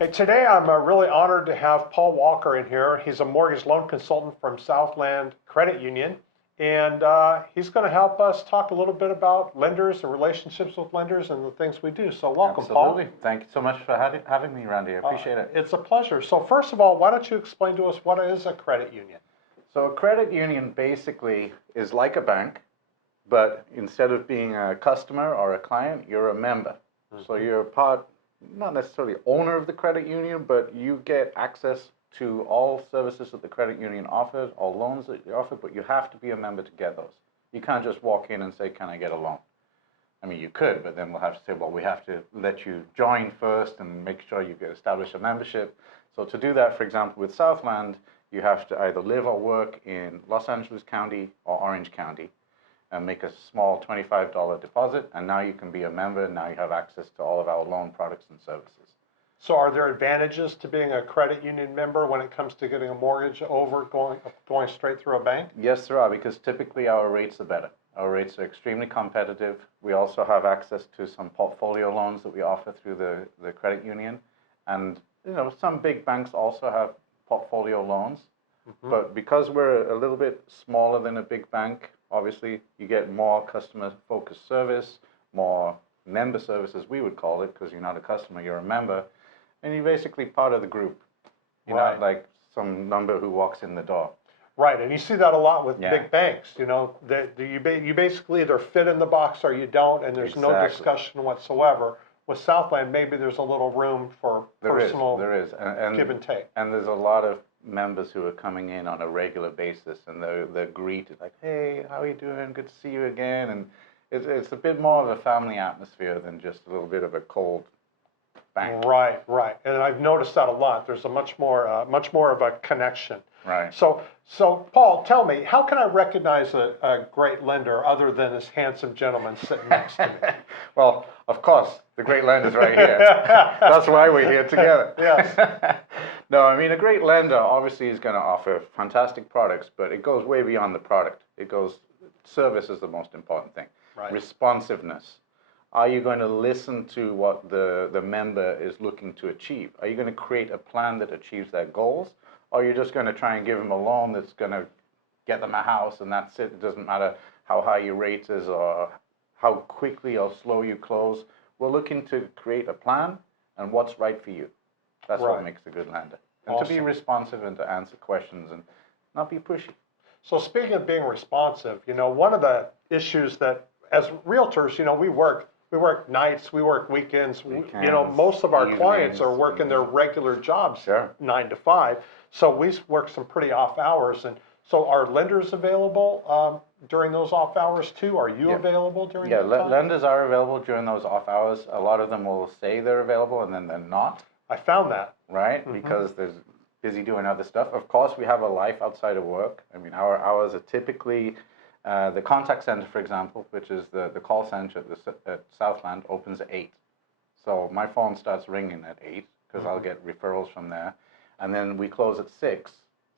Hey, today I'm really honored to have Paul Walker in here. He's a mortgage loan consultant from Southland Credit Union, and he's going to help us talk a little bit about lenders and relationships with lenders and the things we do. So welcome, Absolutely. Paul. Thank you so much for having me, Randy. I appreciate it. It's a pleasure. So first of all, why don't you explain to us what is a credit union? So a credit union basically is like a bank, but instead of being a customer or a client, you're a member. So you're a part, not necessarily owner of the credit union, but you get access to all services that the credit union offers, all loans that they offer, but you have to be a member to get those. You can't just walk in and say, can I get a loan? I mean, you could, but then we'll have to say, well, we have to let you join first and make sure you get established a membership. So to do that, for example, with Southland, you have to either live or work in Los Angeles County or Orange County and make a small $25 deposit, and now you can be a member, and now you have access to all of our loan products and services. So are there advantages to being a credit union member when it comes to getting a mortgage over going straight through a bank? Yes, there are, because typically our rates are better. Our rates are extremely competitive. We also have access to some portfolio loans that we offer through the credit union. And some big banks also have portfolio loans. But because we're a little bit smaller than a big bank, obviously you get more customer-focused service, more member service, as we would call it, because you're not a customer, you're a member, and you're basically part of the group. You're not like some number who walks in the door. Right, and you see that a lot with big banks. That you basically either fit in the box or you don't, and there's no discussion whatsoever. With Southland, maybe there's a little room for personal give and take. And there's a lot of members who are coming in on a regular basis, and they're greeted like, hey, how are you doing? Good to see you again. And it's a bit more of a family atmosphere than just a little bit of a cold bank. Right, and I've noticed that a lot. There's a much more of a connection. Right. So Paul, tell me, how can I recognize a great lender other than this handsome gentleman sitting next to me? Well, of course, the great lender's right here. That's why we're here together. Yes. No, I mean, a great lender obviously is going to offer fantastic products, but it goes way beyond the product. Service is the most important thing. Right. Responsiveness. Are you going to listen to what the member is looking to achieve? Are you going to create a plan that achieves their goals? Or are you just going to try and give them a loan that's going to get them a house and that's it? It doesn't matter how high your rate is or how quickly or slow you close. We're looking to create a plan and what's right for you. That's what makes a good lender. And to be responsive and to answer questions and not be pushy. So speaking of being responsive, one of the issues that as realtors, we work nights, we work weekends. Most of our clients are working their regular jobs, 9 to 5. So we work some pretty off hours. And so are lenders available during those off hours too? Are you available during that time? Lenders are available during those off hours. A lot of them will say they're available and then they're not. I found that. Right? Because they're busy doing other stuff. Of course, we have a life outside of work. I mean, our hours are typically, the contact center, for example, which is the call center at Southland, opens at 8. So my phone starts ringing at 8 because I'll get referrals from there. And then we close at 6.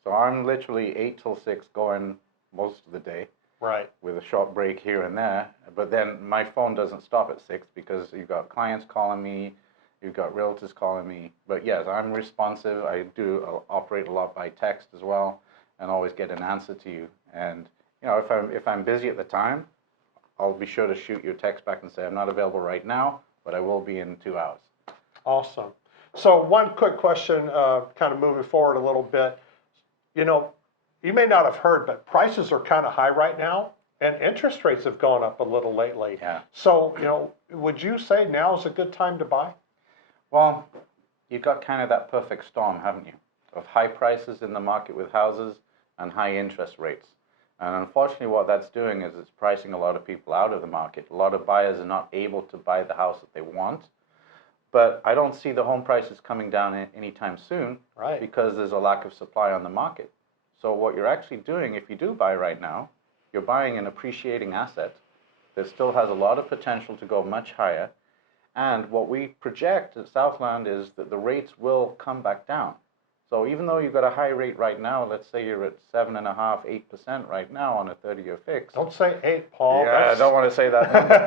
So I'm literally 8 till 6 going most of the day. Right. With a short break here and there. But then my phone doesn't stop at 6 because you've got clients calling me, you've got realtors calling me. But yes, I'm responsive. I do operate a lot by text as well and always get an answer to you. And if I'm busy at the time, I'll be sure to shoot you a text back and say I'm not available right now, but I will be in 2 hours. Awesome. So one quick question, kind of moving forward a little bit. You may not have heard, but prices are kind of high right now, and interest rates have gone up a little lately. Yeah. So, would you say now is a good time to buy? Well, you've got kind of that perfect storm, haven't you? Of high prices in the market with houses and high interest rates. And unfortunately, what that's doing is it's pricing a lot of people out of the market. A lot of buyers are not able to buy the house that they want. But I don't see the home prices coming down anytime soon, because there's a lack of supply on the market. So what you're actually doing, if you do buy right now, you're buying an appreciating asset that still has a lot of potential to go much higher. And what we project at Southland is that the rates will come back down. So even though you've got a high rate right now, let's say you're at 7.5%, 8% right now on a 30-year fix. Don't say 8, Paul. Yeah, I don't want to say that number.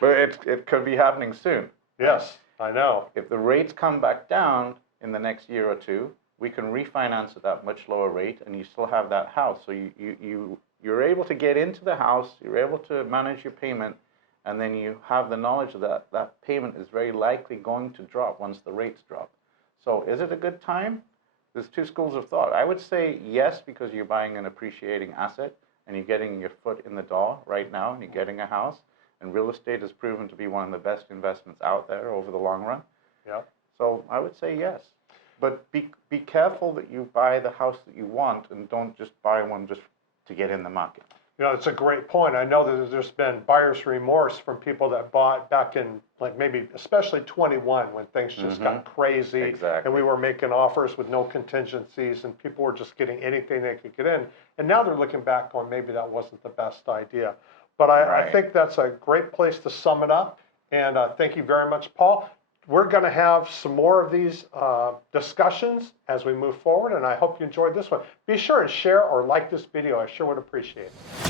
But it could be happening soon. Yes. I know. If the rates come back down in the next year or two, we can refinance at that much lower rate, and you still have that house. So you're able to get into the house, you're able to manage your payment, and then you have the knowledge that that payment is very likely going to drop once the rates drop. So is it a good time? There's two schools of thought. I would say yes, because you're buying an appreciating asset and you're getting your foot in the door right now and you're getting a house. And real estate has proven to be one of the best investments out there over the long run. Yeah. So I would say yes. But be careful that you buy the house that you want and don't just buy one just to get in the market. You know, it's a great point. I know that there's been buyer's remorse from people that bought back in, like, maybe especially 21 when things just got crazy. Exactly. And we were making offers with no contingencies and people were just getting anything they could get in. And now they're looking back going, maybe that wasn't the best idea. But I think that's a great place to sum it up. And thank you very much, Paul. We're going to have some more of these discussions as we move forward, and I hope you enjoyed this one. Be sure and share or like this video. I sure would appreciate it.